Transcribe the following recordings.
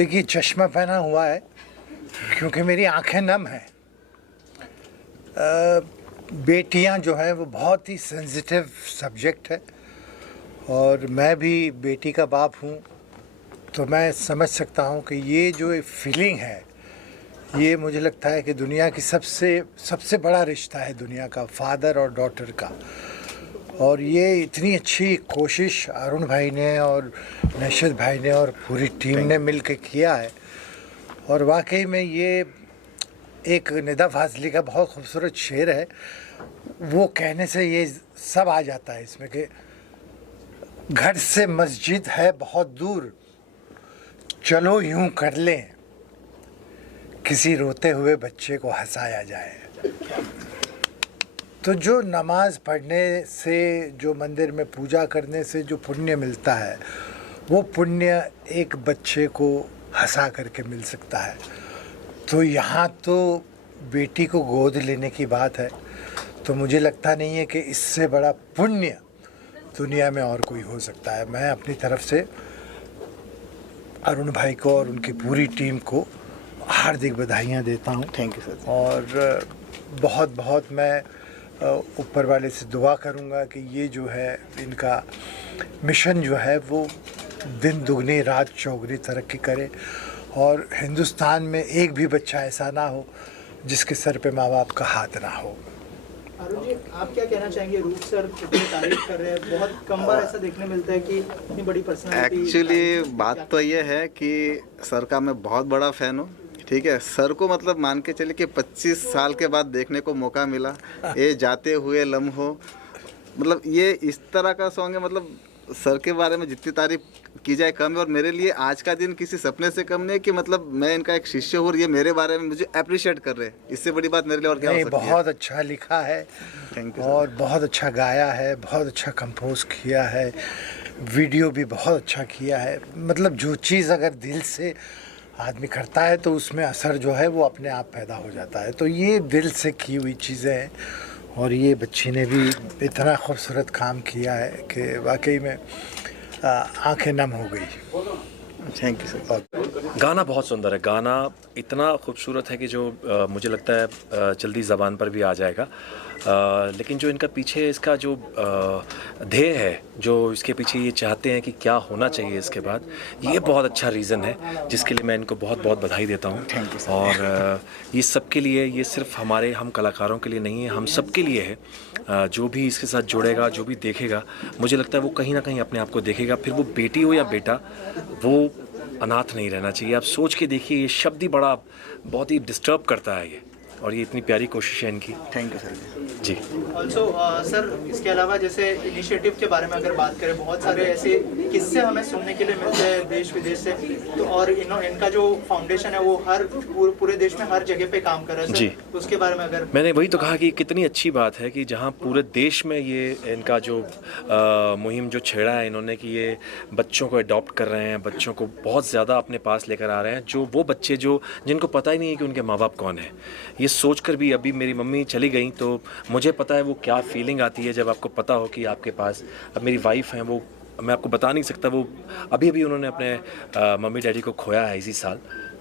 देखिए, चश्मा पहना हुआ है क्योंकि मेरी आंखें नम हैं। बेटियां जो हैं वो बहुत ही सेंसिटिव सब्जेक्ट है और मैं भी बेटी का बाप हूँ, तो मैं समझ सकता हूँ कि ये जो फीलिंग है, ये मुझे लगता है कि दुनिया की सबसे बड़ा रिश्ता है दुनिया का, फादर और डॉटर का। और ये इतनी अच्छी कोशिश अरुण भाई ने और नशद भाई ने और पूरी टीम ने मिल के किया है। और वाकई में ये एक निदा फाजली का बहुत खूबसूरत शेर है, वो कहने से ये सब आ जाता है इसमें कि घर से मस्जिद है बहुत दूर, चलो यूं कर लें किसी रोते हुए बच्चे को हंसाया जाए। तो जो नमाज पढ़ने से, जो मंदिर में पूजा करने से जो पुण्य मिलता है, वो पुण्य एक बच्चे को हंसा करके मिल सकता है। तो यहाँ तो बेटी को गोद लेने की बात है, तो मुझे लगता नहीं है कि इससे बड़ा पुण्य दुनिया में और कोई हो सकता है। मैं अपनी तरफ से अरुण भाई को और उनकी पूरी टीम को हार्दिक बधाइयाँ देता हूँ। Thank you sir. और बहुत बहुत मैं ऊपर वाले से दुआ करूँगा कि ये जो है इनका मिशन जो है वो दिन दुगनी रात चौगुनी तरक्की करे और हिंदुस्तान में एक भी बच्चा ऐसा ना हो जिसके सर पे माँ बाप का हाथ ना हो। अरुण जी, आप क्या कहना चाहेंगे? रूप सर इतनी तारीफ कर रहे हैं, बहुत कम बार ऐसा देखने मिलता है कि इतनी बड़ी पर्सनालिटी। एक्चुअली बात तो ये है कि सर का मैं बहुत बड़ा फ़ैन हूँ। ठीक है, सर को मतलब मान के चलिए कि 25 साल के बाद देखने को मौका मिला। ये जाते हुए लम्हों, मतलब ये इस तरह का सॉन्ग है, मतलब सर के बारे में जितनी तारीफ की जाए कम है। और मेरे लिए आज का दिन किसी सपने से कम नहीं कि मतलब मैं इनका एक शिष्य हूँ और ये मेरे बारे में मुझे अप्रिशिएट कर रहे हैं। इससे बड़ी बात मेरे लिए और क्या हो सकती है। बहुत अच्छा लिखा है, थैंक यू। और बहुत अच्छा गाया है, बहुत अच्छा कंपोज किया है, वीडियो भी बहुत अच्छा किया है। मतलब जो चीज़ अगर दिल से आदमी करता है तो उसमें असर जो है वो अपने आप पैदा हो जाता है। तो ये दिल से की हुई चीज़ें हैं और ये बच्ची ने भी इतना खूबसूरत काम किया है कि वाकई में आंखें नम हो गई। Thank you sir. गाना बहुत सुंदर है, गाना इतना खूबसूरत है कि जो मुझे लगता है जल्दी ज़बान पर भी आ जाएगा। लेकिन जो इनका पीछे इसका जो ध्येय है, जो इसके पीछे ये चाहते हैं कि क्या होना चाहिए इसके बाद, ये बहुत अच्छा रीज़न है जिसके लिए मैं इनको बहुत बहुत बधाई देता हूँ। और ये सब के लिए, ये सिर्फ हम कलाकारों के लिए नहीं है, हम सब के लिए है। जो भी इसके साथ जुड़ेगा, जो भी देखेगा, मुझे लगता है वो कहीं ना कहीं अपने आप को देखेगा। फिर वो बेटी हो या बेटा, वो अनाथ नहीं रहना चाहिए। आप सोच के देखिए, ये शब्द ही बहुत ही डिस्टर्ब करता है ये, और ये इतनी प्यारी कोशिश है इनकी। Thank you sir ji. Also sir, इसके अलावा जैसे इनिशिएटिव के बारे में अगर बात करें, बहुत सारे ऐसे किस्से हमें सुनने के लिए मिलते हैं देश विदेश से। तो और इनका जो फाउंडेशन है वो पूरे देश में हर जगह पे काम कर रहा है जी। उसके बारे में अगर मैंने वही तो कहा कि कितनी अच्छी बात है कि जहाँ पूरे देश में ये इनका जो मुहिम जो छेड़ा है इन्होंने, कि ये बच्चों को अडॉप्ट कर रहे हैं, बच्चों को बहुत ज़्यादा अपने पास लेकर आ रहे हैं, जो वो बच्चे जिनको पता ही नहीं है कि उनके माँ बाप कौन है। ये सोचकर भी, अभी मेरी मम्मी चली गई तो मुझे पता है वो क्या फीलिंग आती है जब आपको पता हो कि आपके पास, अब मेरी वाइफ हैं, वो मैं आपको बता नहीं सकता, वो अभी उन्होंने अपने मम्मी डैडी को खोया है इसी साल,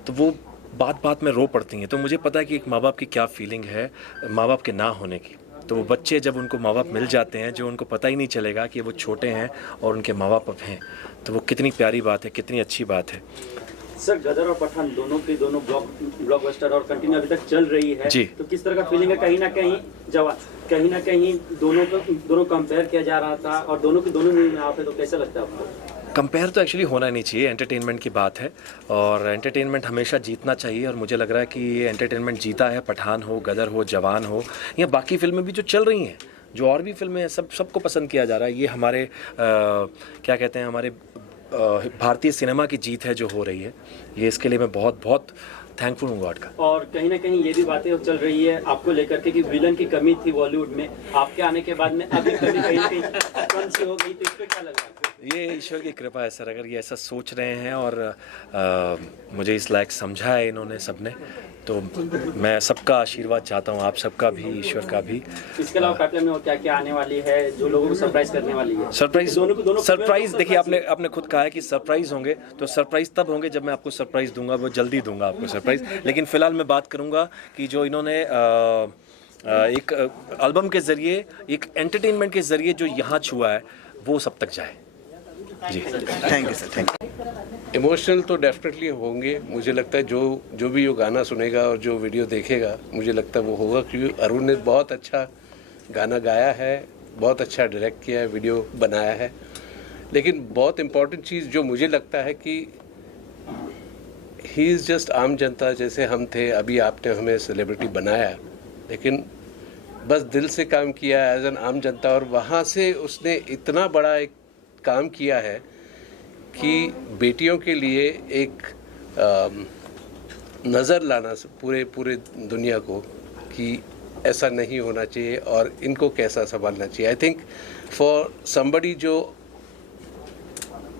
तो वो बात बात में रो पड़ती हैं। तो मुझे पता है कि एक माँ बाप की क्या फीलिंग है माँ बाप के ना होने की। तो वो बच्चे जब उनको माँ बाप मिल जाते हैं, जो उनको पता ही नहीं चलेगा कि वो छोटे हैं और उनके माँ बाप हैं, तो वो कितनी प्यारी बात है, कितनी अच्छी बात है। सर, गदर और पठान दोनों ब्लॉकबस्टर और कंटिन्यू अभी तक चल रही है जी। तो किस तरह का फीलिंग है? कहीं ना कहीं दोनों कंपेयर किया जा रहा था और दोनों मूवी में आप है, तो कैसा लगता है आपको? कंपेयर तो एक्चुअली होना नहीं चाहिए, एंटरटेनमेंट की बात है और एंटरटेनमेंट हमेशा जीतना चाहिए। और मुझे लग रहा है कि ये एंटरटेनमेंट जीता है, पठान हो, गदर हो, जवान हो, या बाकी फिल्में भी जो चल रही हैं, जो और भी फिल्में हैं, सबको पसंद किया जा रहा है। ये हमारे क्या कहते हैं, हमारे भारतीय सिनेमा की जीत है जो हो रही है। ये इसके लिए मैं बहुत बहुत थैंकफुल हूँ गॉड का। और कहीं ना कहीं ये भी बातें चल रही है आपको लेकर के कि विलन की कमी थी बॉलीवुड में, आपके आने के बाद में अभी कमी कहीं कम सी हो गई, तो इस पर क्या लग रहा है? ये ईश्वर की कृपा है सर, अगर ये ऐसा सोच रहे हैं और मुझे इस लायक समझा है इन्होंने सबने, तो मैं सबका आशीर्वाद चाहता हूँ, आप सबका भी, ईश्वर का भी। इसके अलावा पाइपलाइन में और क्या क्या आने वाली है जो लोगों को सरप्राइज करने वाली है? सरप्राइज देखिए, आपने खुद कहा है कि सरप्राइज होंगे, तो सरप्राइज तब होंगे जब मैं आपको सरप्राइज दूंगा, वो जल्दी दूंगा आपको सरप्राइज। लेकिन फिलहाल मैं बात करूंगा कि जो इन्होंने एक एल्बम के ज़रिए, एक एंटरटेनमेंट के ज़रिए जो यहाँ छुआ है वो सब तक जाए। जी thank you sir, thank you. Emotional तो डेफिनेटली होंगे, मुझे लगता है जो भी ये गाना सुनेगा और जो वीडियो देखेगा, मुझे लगता है वो होगा, क्योंकि अरुण ने बहुत अच्छा गाना गाया है, बहुत अच्छा डायरेक्ट किया है, वीडियो बनाया है। लेकिन बहुत इम्पॉर्टेंट चीज़ जो मुझे लगता है कि ही इज़ जस्ट आम जनता जैसे हम थे। अभी आपने हमें सेलिब्रिटी बनाया, लेकिन बस दिल से काम किया एज एन आम जनता, और वहाँ से उसने इतना बड़ा एक काम किया है कि बेटियों के लिए एक नज़र लाना पूरे दुनिया को कि ऐसा नहीं होना चाहिए और इनको कैसा संभालना चाहिए। आई थिंक फॉर समबडी जो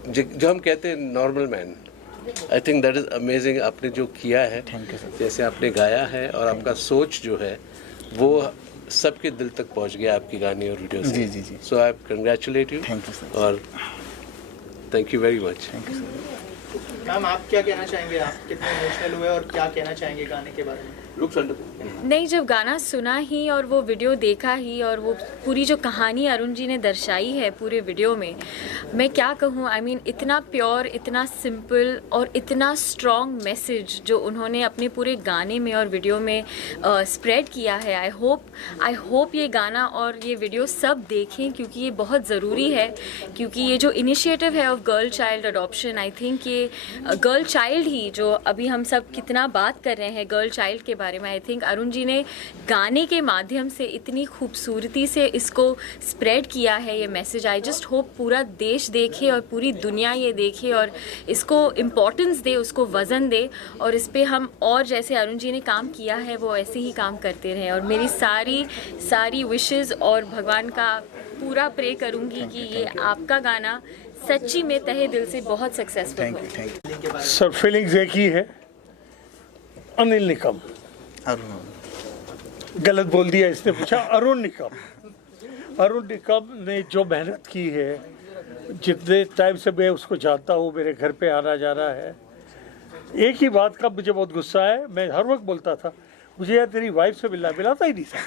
हम कहते हैं normal man, I think that is amazing आपने जो किया है, जैसे आपने गाया है और आपका सोच जो है वो सबके दिल तक पहुंच गया आपकी गाने और वीडियो से। जी। So I congratulate you. Thank you sir. और thank you very much. Thank you sir. Ma'am, आप क्या कहना चाहेंगे? आप कितने इमोशनल हुए और क्या कहना चाहेंगे गाने के बारे में? नहीं, जब गाना सुना ही और वो वीडियो देखा ही और वो पूरी जो कहानी अरुण जी ने दर्शाई है पूरे वीडियो में, मैं क्या कहूँ, आई मीन इतना प्योर, इतना सिंपल और इतना स्ट्रॉन्ग मैसेज जो उन्होंने अपने पूरे गाने में और वीडियो में स्प्रेड किया है। आई होप ये गाना और ये वीडियो सब देखें, क्योंकि ये बहुत ज़रूरी है। क्योंकि ये जो इनिशिएटिव है of girl child adoption, I think ये गर्ल चाइल्ड ही, जो अभी हम सब कितना बात कर रहे हैं गर्ल चाइल्ड के बारे में, आई थिंक अरुण जी ने गाने के माध्यम से इतनी खूबसूरती से इसको स्प्रेड किया है ये मैसेज। आई जस्ट होप पूरा देश देखे और पूरी दुनिया ये देखे और इसको इम्पोर्टेंस दे, उसको वज़न दे, और इस पर हम और जैसे अरुण जी ने काम किया है वो ऐसे ही काम करते रहें। और मेरी सारी विशेज़ और भगवान का पूरा प्रे करूँगी कि ये आपका गाना सच्ची में तहे दिल से बहुत सक्सेसफुल हो। सर फीलिंग्स एक ही है, अनिल निकम। गलत बोल दिया, इसने पूछा अरुण निकम ने जो मेहनत की है, जितने टाइम से मैं उसको जानता हूँ, मेरे घर पे आना जाना है। एक ही बात का मुझे बहुत गुस्सा है, मैं हर वक्त बोलता था मुझे यार तेरी वाइफ से मिलाता ही नहीं था,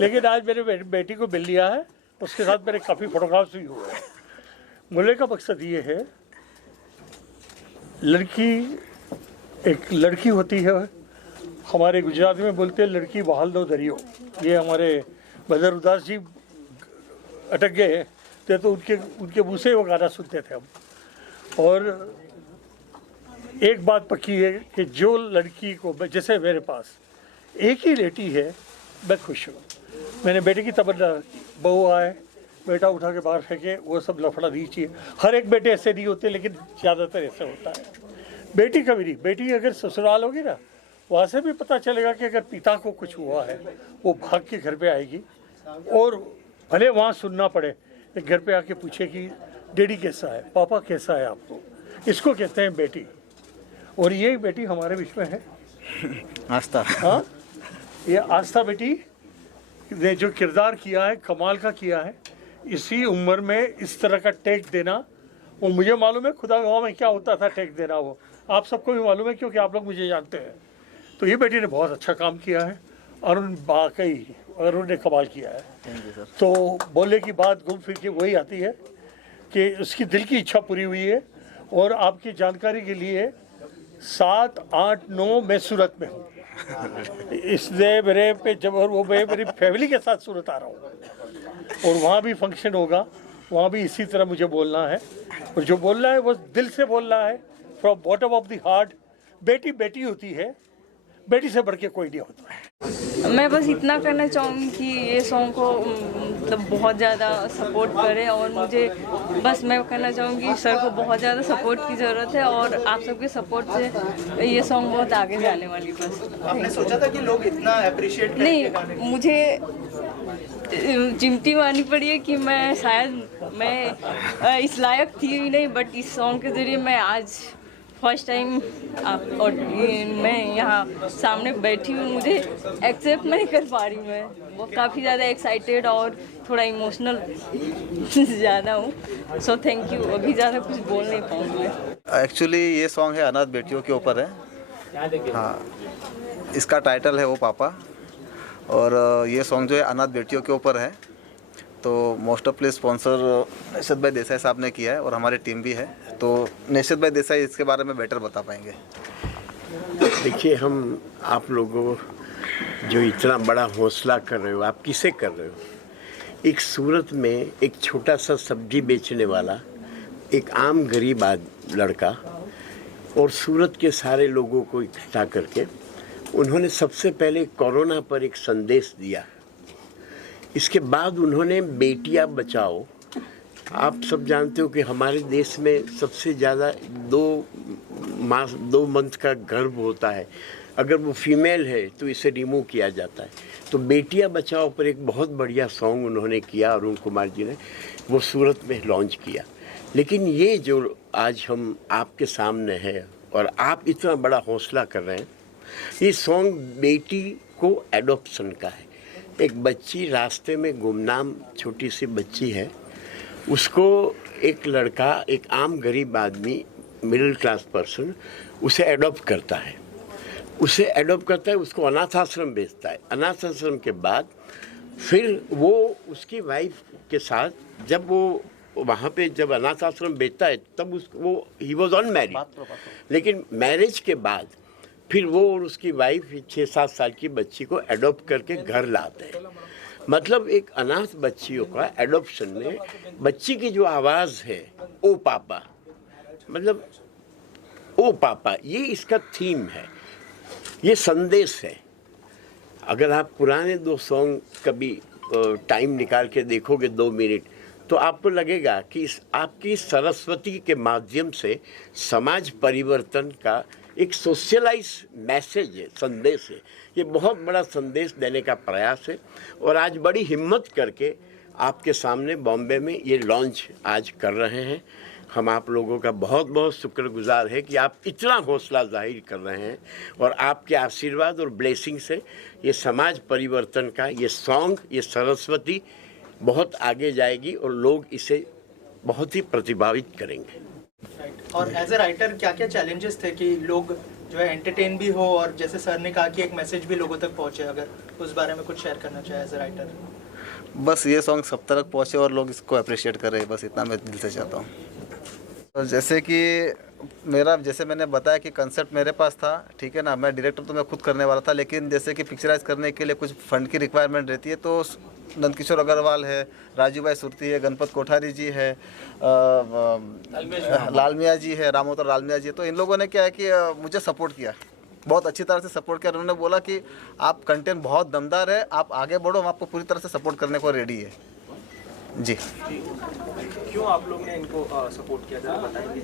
लेकिन आज मेरे बेटी को मिल लिया है, उसके साथ मेरे काफ़ी फोटोग्राफ्स भी हुए हैं। बोलने का मकसद ये है, एक लड़की होती है, हमारे गुजराती में बोलते हैं लड़की बहाल दो दरियो। ये हमारे बदर उदास जी अटक गए थे, तो उनके मुँह से वो गाना सुनते थे हम। और एक बात पक्की है कि जो लड़की को, जैसे मेरे पास एक ही बेटी है, मैं खुश हूँ। मैंने बेटे की तमन्ना, बहू आए, बेटा उठा के बाहर फेंके, वो सब लफड़ा दीजिए। हर एक बेटे ऐसे नहीं होते, लेकिन ज़्यादातर ऐसे होता है। बेटी कभी नहीं, बेटी अगर ससुराल होगी ना, वहाँ से भी पता चलेगा कि अगर पिता को कुछ हुआ है, वो भाग के घर पे आएगी, और भले वहाँ सुनना पड़े, घर पे आके पूछे कि डैडी कैसा है, पापा कैसा है आपको। इसको कहते हैं बेटी। और ये बेटी हमारे बीच में है, आस्था। हाँ, ये आस्था बेटी ने जो किरदार किया है, कमाल का किया है। इसी उम्र में इस तरह का टेक देना, वो मुझे मालूम है खुदा गाँव में क्या होता था टेक देना, वो आप सबको भी मालूम है, क्योंकि आप लोग मुझे जानते हैं। तो ये बेटी ने बहुत अच्छा काम किया है, अरुण ने कमाल किया है। तो बोलने की बात घूम फिर के वही आती है कि उसकी दिल की इच्छा पूरी हुई है। और आपकी जानकारी के लिए 7, 8, 9 मैं सूरत में हूँ, इसलिए मेरे पे जब, और वो मैं मेरी फैमिली के साथ सूरत आ रहा हूँ, और वहाँ भी फंक्शन होगा, वहाँ भी इसी तरह मुझे बोलना है। और जो बोलना है वो दिल से बोलना है, from bottom of the heart. बेटी बेटी होती है, बेटी से बढ़ के कोई नहीं होता। मैं बस इतना करना चाहूँगी कि ये सॉन्ग को मतलब बहुत ज़्यादा सपोर्ट करें, और मुझे बस मैं कहना चाहूँगी सर को बहुत ज़्यादा सपोर्ट की ज़रूरत है, और आप सबके सपोर्ट से ये सॉन्ग बहुत आगे जाने वाली। बस आपने सोचा था कि लोग इतना अप्रिशिएट करेंगे गाने को? नहीं, मुझे चिमटी मारनी पड़ी है कि मैं शायद मैं इस लायक थी ही नहीं, बट इस सॉन्ग के ज़रिए मैं आज फर्स्ट टाइम और मैं यहाँ सामने बैठी हूँ, मुझे एक्सेप्ट नहीं कर पा रही मैं। वो काफ़ी ज़्यादा एक्साइटेड और थोड़ा इमोशनल ज़्यादा हूँ। So thank you. अभी ज़्यादा कुछ बोल नहीं पाऊँगी मैं। एक्चुअली ये सॉन्ग है अनाथ बेटियों के ऊपर है। हाँ, इसका टाइटल है ओ पापा, और ये सॉन्ग जो है अनाथ बेटियों के ऊपर है। तो मोस्ट ऑफ प्ले स्पॉन्सर नेशद भाई देसाई साहब ने किया है और हमारी टीम भी है। तो नेशद भाई देसाई इसके बारे में बेटर बता पाएंगे। देखिए, हम आप लोगों जो इतना बड़ा हौसला कर रहे हो, आप किसे कर रहे हो? एक सूरत में एक छोटा सा सब्जी बेचने वाला, एक आम गरीब लड़का, और सूरत के सारे लोगों को इकट्ठा करके उन्होंने सबसे पहले कोरोना पर एक संदेश दिया। इसके बाद उन्होंने बेटियां बचाओ। आप सब जानते हो कि हमारे देश में सबसे ज़्यादा 2 मंथ का गर्भ होता है। अगर वो फीमेल है तो इसे रिमूव किया जाता है। तो बेटियां बचाओ पर एक बहुत बढ़िया सॉन्ग उन्होंने किया, अरुण कुमार जी ने, वो सूरत में लॉन्च किया। लेकिन ये जो आज हम आपके सामने है और आप इतना बड़ा हौसला कर रहे हैं, ये सॉन्ग बेटी को एडॉप्शन का है। एक बच्ची रास्ते में गुमनाम छोटी सी बच्ची है, उसको एक लड़का, एक आम गरीब आदमी, मिडिल क्लास पर्सन उसे एडॉप्ट करता है। उसको अनाथ आश्रम भेजता है। अनाथ आश्रम के बाद फिर वो उसकी वाइफ के साथ, जब वो वहाँ पे जब अनाथ आश्रम भेजता है तब वो ही वॉज अनमैरिड, लेकिन मैरिज के बाद फिर वो और उसकी वाइफ 6-7 साल की बच्ची को एडॉप्ट करके घर लाते हैं। मतलब एक अनाथ बच्चियों का एडॉप्शन में बच्ची की जो आवाज़ है, ओ पापा, मतलब ओ पापा, ये इसका थीम है, ये संदेश है। अगर आप पुराने 2 सॉन्ग कभी टाइम निकाल के देखोगे 2 मिनट, तो आपको लगेगा कि आपकी सरस्वती के माध्यम से समाज परिवर्तन का एक सोशलाइज मैसेज है, संदेश है। ये बहुत बड़ा संदेश देने का प्रयास है और आज बड़ी हिम्मत करके आपके सामने बॉम्बे में ये लॉन्च आज कर रहे हैं। हम आप लोगों का बहुत बहुत शुक्रगुजार है कि आप इतना हौसला जाहिर कर रहे हैं और आपके आशीर्वाद और ब्लेसिंग से ये समाज परिवर्तन का ये सॉन्ग, ये सरस्वती बहुत आगे जाएगी और लोग इसे बहुत ही प्रतिभावित करेंगे। और एज ए राइटर क्या क्या चैलेंजेस थे कि लोग जो है एंटरटेन भी हो और जैसे सर ने कहा कि एक मैसेज भी लोगों तक पहुंचे, अगर उस बारे में कुछ शेयर करना चाहे एज ए राइटर? बस ये सॉन्ग सब तक पहुँचे और लोग इसको अप्रिशिएट करें, बस इतना मैं दिल से चाहता हूँ। तो जैसे कि जैसे मैंने बताया कि कंसेप्ट मेरे पास था, ठीक है ना, मैं डायरेक्टर तो मैं खुद करने वाला था, लेकिन जैसे कि पिक्चराइज करने के लिए कुछ फंड की रिक्वायरमेंट रहती है। तो नंदकिशोर अग्रवाल है, राजू भाई सुरती है, गणपत कोठारी जी है, लाल मियाँ जी है, रामोतर लाल मियाँ जी है। तो इन लोगों ने क्या है कि मुझे सपोर्ट किया, बहुत अच्छी तरह से सपोर्ट किया। उन्होंने बोला कि आप कंटेंट बहुत दमदार है, आप आगे बढ़ो, हम आपको पूरी तरह से सपोर्ट करने को रेडी है। जी, क्यों आप लोग ने इनको सपोर्ट किया, जरा बताएंगे?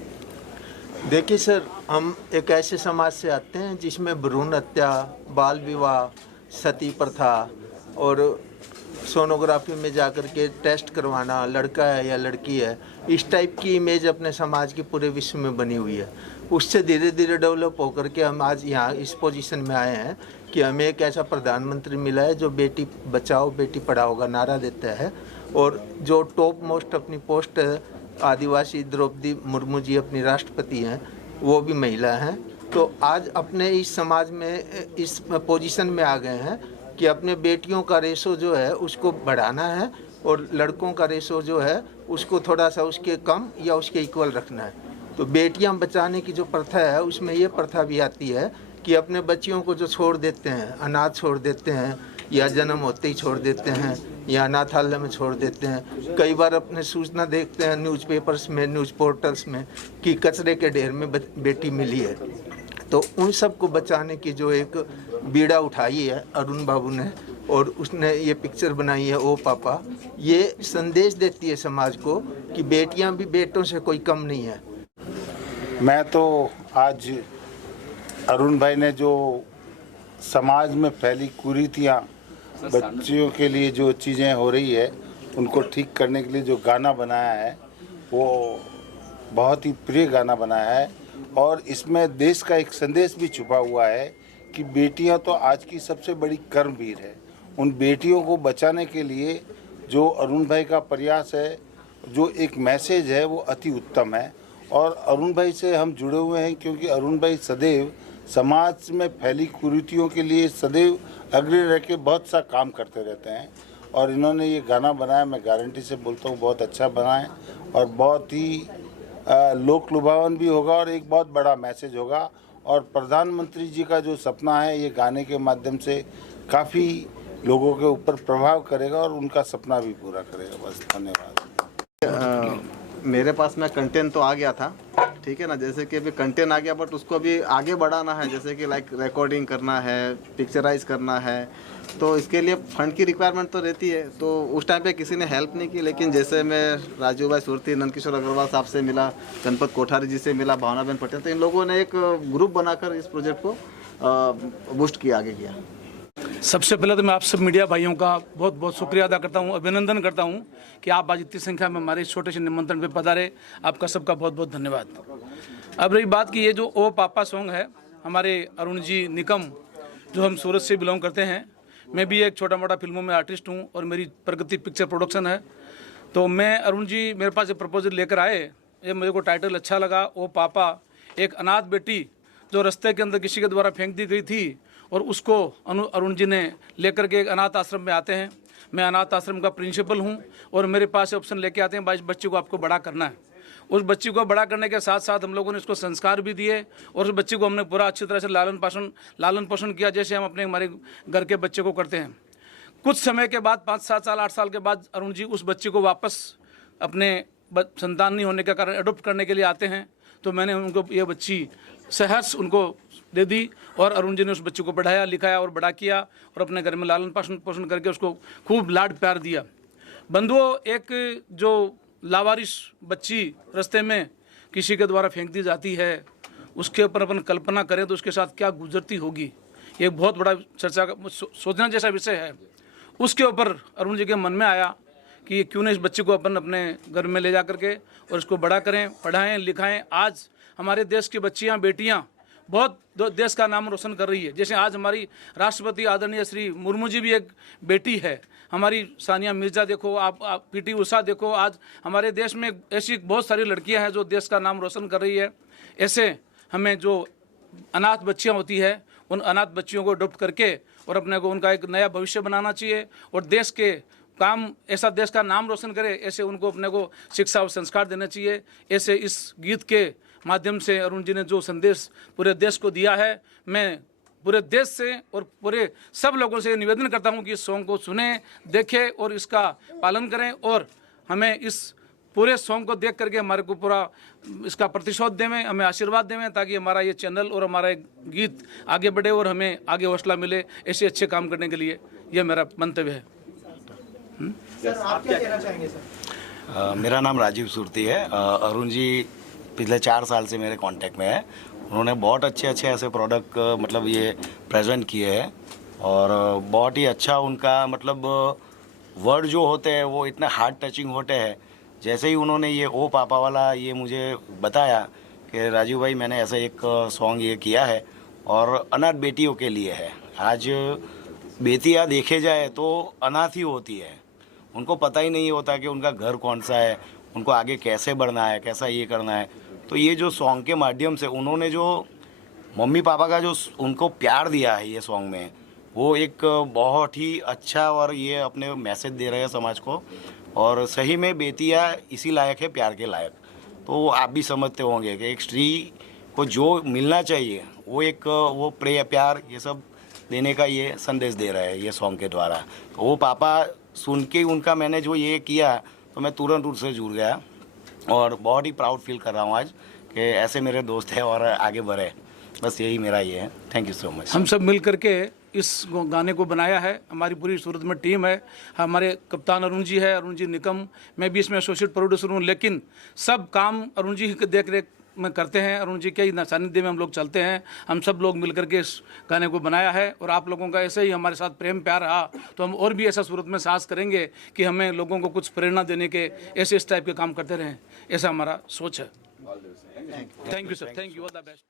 देखिए सर, हम एक ऐसे समाज से आते हैं जिसमें भ्रूण हत्या, बाल विवाह, सती प्रथा और सोनोग्राफी में जाकर के टेस्ट करवाना, लड़का है या लड़की है, इस टाइप की इमेज अपने समाज की पूरे विश्व में बनी हुई है। उससे धीरे धीरे डेवलप होकर के हम आज यहाँ इस पोजीशन में आए हैं कि हमें एक ऐसा प्रधानमंत्री मिला है जो बेटी बचाओ बेटी पढ़ाओ का नारा देता है, और जो टॉप मोस्ट अपनी पोस्ट आदिवासी द्रौपदी मुर्मू जी अपनी राष्ट्रपति हैं, वो भी महिला हैं। तो आज अपने इस समाज में इस पोजीशन में आ गए हैं कि अपने बेटियों का रेशो जो है उसको बढ़ाना है और लड़कों का रेशो जो है उसको थोड़ा सा उसके कम या उसके इक्वल रखना है। तो बेटियां बचाने की जो प्रथा है उसमें ये प्रथा भी आती है कि अपने बच्चियों को जो छोड़ देते हैं, अनाथ छोड़ देते हैं या जन्म होते ही छोड़ देते हैं या अनाथालय में छोड़ देते हैं। कई बार अपने सूचना देखते हैं न्यूज़पेपर्स में, न्यूज़ पोर्टल्स में कि कचरे के ढेर में बेटी मिली है। तो उन सब को बचाने की जो एक बीड़ा उठाई है अरुण बाबू ने, और उसने ये पिक्चर बनाई है ओ पापा, ये संदेश देती है समाज को कि बेटियां भी बेटों से कोई कम नहीं है। मैं तो आज अरुण भाई ने जो समाज में फैली कुरीतियाँ, बच्चियों के लिए जो चीज़ें हो रही है उनको ठीक करने के लिए जो गाना बनाया है वो बहुत ही प्रिय गाना बनाया है और इसमें देश का एक संदेश भी छुपा हुआ है कि बेटियां तो आज की सबसे बड़ी कर्मवीर है। उन बेटियों को बचाने के लिए जो अरुण भाई का प्रयास है, जो एक मैसेज है, वो अति उत्तम है। और अरुण भाई से हम जुड़े हुए हैं क्योंकि अरुण भाई सदैव समाज में फैली कुरीतियों के लिए सदैव अग्रणी रह के बहुत सा काम करते रहते हैं और इन्होंने ये गाना बनाया, मैं गारंटी से बोलता हूँ बहुत अच्छा बना है और बहुत ही लोक लुभावन भी होगा और एक बहुत बड़ा मैसेज होगा। और प्रधानमंत्री जी का जो सपना है ये गाने के माध्यम से काफ़ी लोगों के ऊपर प्रभाव करेगा और उनका सपना भी पूरा करेगा। बस धन्यवाद। मेरे पास में कंटेंट तो आ गया था, ठीक है ना, जैसे कि अभी कंटेंट आ गया बट उसको अभी आगे बढ़ाना है, जैसे कि लाइक रिकॉर्डिंग करना है, पिक्चराइज करना है, तो इसके लिए फंड की रिक्वायरमेंट तो रहती है। तो उस टाइम पे किसी ने हेल्प नहीं की, लेकिन जैसे मैं राजू भाई सुरती, नंदकिशोर अग्रवाल साहब से मिला, गणपत कोठारी जी से मिला, भावनाबेन पटेल, तो इन लोगों ने एक ग्रुप बनाकर इस प्रोजेक्ट को बूस्ट किया, आगे किया। सबसे पहले तो मैं आप सब मीडिया भाइयों का बहुत बहुत शुक्रिया अदा करता हूं, अभिनंदन करता हूं कि आप आज इतनी संख्या में हमारे इस छोटे से निमंत्रण पे पधारे। आपका सबका बहुत बहुत धन्यवाद। अब रही बात कि ये जो ओ पापा सॉन्ग है, हमारे अरुण जी निकम जो हम सूरत से बिलोंग करते हैं, मैं भी एक छोटा मोटा फिल्मों में आर्टिस्ट हूँ और मेरी प्रगति पिक्चर प्रोडक्शन है। तो मैं अरुण जी मेरे पास एक प्रपोजल लेकर आए, ये मेरे को टाइटल अच्छा लगा, ओ पापा। एक अनाथ बेटी जो रास्ते के अंदर किसी के द्वारा फेंक दी गई थी और उसको अरुण जी ने लेकर के एक अनाथ आश्रम में आते हैं। मैं अनाथ आश्रम का प्रिंसिपल हूं और मेरे पास ऑप्शन लेके आते हैं, भाई इस बच्चे को आपको बड़ा करना है। उस बच्ची को बड़ा करने के साथ साथ हम लोगों ने इसको संस्कार भी दिए और उस बच्चे को हमने पूरा अच्छी तरह से लालन पोषण किया, जैसे हम अपने हमारे घर के बच्चे को करते हैं। कुछ समय के बाद 5-7 साल 8 साल के बाद अरुण जी उस बच्चे को वापस अपने संतान नहीं होने के कारण अडॉप्ट करने के लिए आते हैं। तो मैंने उनको ये बच्ची सहर्ष उनको दे दी और अरुण जी ने उस बच्चे को पढ़ाया, लिखाया और बड़ा किया और अपने घर में लालन पोषण करके उसको खूब लाड प्यार दिया। बंधुओं, एक जो लावारिस बच्ची रास्ते में किसी के द्वारा फेंक दी जाती है, उसके ऊपर अपन कल्पना करें तो उसके साथ क्या गुजरती होगी, ये बहुत बड़ा चर्चा का सोचना जैसा विषय है। उसके ऊपर अरुण जी के मन में आया कि क्यों नहीं इस बच्चे को अपन अपने घर में ले जा करके और इसको बड़ा करें, पढ़ाएं, लिखाएं। आज हमारे देश की बच्चियां, बेटियां बहुत देश का नाम रोशन कर रही है। जैसे आज हमारी राष्ट्रपति आदरणीय श्री मुर्मू जी भी एक बेटी है, हमारी सानिया मिर्जा देखो, आप पीटी उषा देखो। आज हमारे देश में ऐसी बहुत सारी लड़कियां हैं जो देश का नाम रोशन कर रही है। ऐसे हमें जो अनाथ बच्चियां होती है, उन अनाथ बच्चियों को अडॉप्ट करके और अपने को उनका एक नया भविष्य बनाना चाहिए और देश के काम ऐसा देश का नाम रोशन करे, ऐसे उनको अपने को शिक्षा और संस्कार देना चाहिए। ऐसे इस गीत के माध्यम से अरुण जी ने जो संदेश पूरे देश को दिया है, मैं पूरे देश से और पूरे सब लोगों से निवेदन करता हूं कि इस सॉन्ग को सुने, देखें और इसका पालन करें और हमें इस पूरे सॉन्ग को देख करके हमारे को पूरा इसका प्रतिशोध देवें, हमें आशीर्वाद देवें, ताकि हमारा ये चैनल और हमारा एक गीत आगे बढ़े और हमें आगे हौसला मिले ऐसे अच्छे काम करने के लिए। यह मेरा मंतव्य है। सर, आप क्या कहना चाहेंगे सर? मेरा नाम राजीव सुरती है। अरुण जी पिछले 4 साल से मेरे कांटेक्ट में है। उन्होंने बहुत अच्छे ऐसे प्रोडक्ट मतलब ये प्रेजेंट किए हैं और बहुत ही अच्छा उनका मतलब वर्ड जो होते हैं वो इतने हार्ट टचिंग होते हैं। जैसे ही उन्होंने ये ओ पापा वाला ये मुझे बताया कि राजीव भाई मैंने ऐसा एक सॉन्ग ये किया है और अनाथ बेटियों के लिए है। आज बेटियां देखे जाए तो अनाथ ही होती है, उनको पता ही नहीं होता कि उनका घर कौन सा है, उनको आगे कैसे बढ़ना है, कैसा ये करना है। तो ये जो सॉन्ग के माध्यम से उन्होंने जो मम्मी पापा का जो उनको प्यार दिया है ये सॉन्ग में, वो एक बहुत ही अच्छा और ये अपने मैसेज दे रहे हैं समाज को। और सही में बेटियां इसी लायक है, प्यार के लायक। तो आप भी समझते होंगे कि एक स्त्री को जो मिलना चाहिए वो एक वो प्यार ये सब देने का ये संदेश दे रहा है ये सॉन्ग के द्वारा। तो वो पापा सुन के उनका मैंने जो ये किया तो मैं तुरंत उससे जुड़ गया और बहुत ही प्राउड फील कर रहा हूँ आज कि ऐसे मेरे दोस्त हैं और आगे बढ़े। बस यही मेरा ये है। Thank you so much. हम सब मिल करके इस गाने को बनाया है, हमारी पूरी सूरत में टीम है। हमारे कप्तान अरुण जी है, अरुण जी निकम, मैं भी इसमें एसोसिएट प्रोड्यूसर हूँ, लेकिन सब काम अरुण जी के देख रेख में करते हैं, अरुण जी के ही सानिध्य में हम लोग चलते हैं। हम सब लोग मिलकर के इस गाने को बनाया है और आप लोगों का ऐसे ही हमारे साथ प्रेम प्यार रहा तो हम और भी ऐसा सूरत में साहस करेंगे कि हमें लोगों को कुछ प्रेरणा देने के ऐसे इस टाइप के काम करते रहें, ऐसा हमारा सोच है। Thank you sir, thank you, all the best.